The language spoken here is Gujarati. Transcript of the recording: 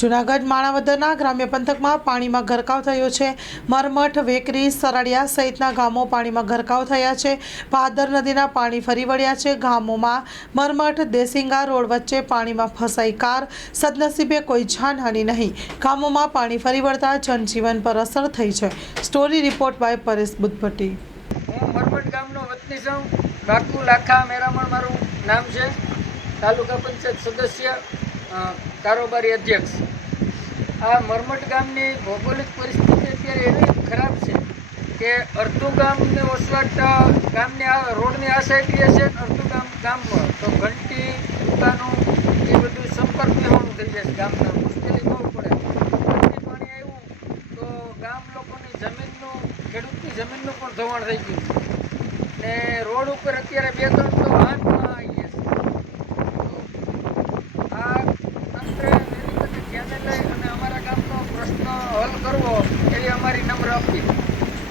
જૂનાગઢ માણાવદરના ગ્રામ્ય પંથકમાં પાણીમાં ગરકાવ થયો છે. મરમઠ, વેકરી, સરડિયા સહિતના ગામો પાણીમાં ગરકાવ થયા છે. ભાદર નદીના પાણી ફરી વળ્યા છે. ગામોમાં મરમઠ, દેસિંગા રોડ વચ્ચે પાણીમાં ફસાઈ કાર. સદનસીબે કોઈ જાનહાનિ નહીં. ગામોમાં પાણી ફરી વળતા જનજીવન પર અસર થઈ છે. Story report by Paresh Budhbhatti. હું મરમટ ગામનો વતની છું. લાખા મેરામણ મારું નામ છે. તાલુકા પંચાયત સદસ્ય. કારોબારી અધ્યક્ષ. આ મરમટ ગામની ભૌગોલિક પરિસ્થિતિ અત્યારે એવી ખરાબ છે કે અડધું ગામને ઓસવાટ ગામની આ રોડની આ સાઈડ છે અડધું ગામ ગામમાં તો ઘંટી દુકાનો એ બધું સંપર્ક લેવાનું થઈ જાય ગામના. મુશ્કેલી બહુ પડે. પાણી આવ્યું તો ગામ લોકોની જમીનનું, ખેડૂતની જમીનનું પણ ધોવાણ થઈ ગયું. ને રોડ ઉપર અત્યારે બે ત્રણ તો વાહન કરવો.